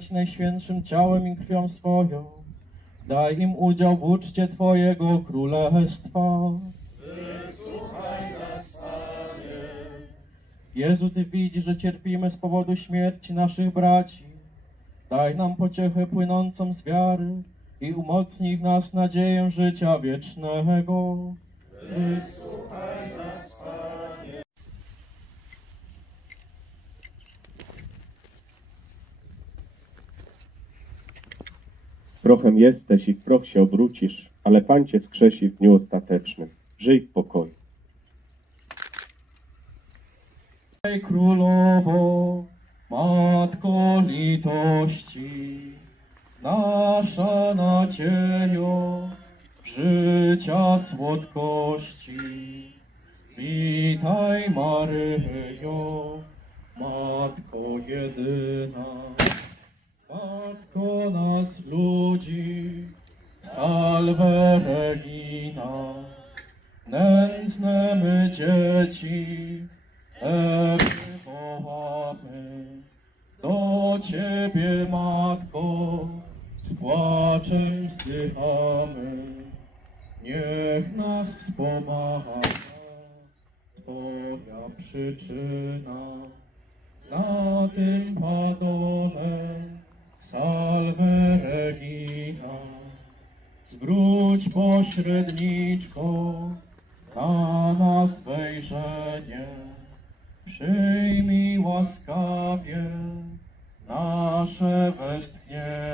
Ci najświętszym ciałem i krwią swoją. Daj im udział w uczcie Twojego królestwa. Jezu, Ty widzisz, że cierpimy z powodu śmierci naszych braci. Daj nam pociechę płynącą z wiary i umocnij w nas nadzieję życia wiecznego. Prochem jesteś i w proch się obrócisz, ale Pan cię wskrzesi w dniu ostatecznym. Żyj w pokoju. Królowo, matko litości, nasza nadziejo, życia słodkości. Witaj Maryjo, matko jedyna, matko nas ludzi, salve Regina, nędzne my dzieci, Ewy do Ciebie, Matko, z płaczem wzdychamy. Niech nas wspomaga Twoja przyczyna. Na tym padole pośredniczko na nas wejrzenie. Przyjmij łaskawie nasze westchnienie.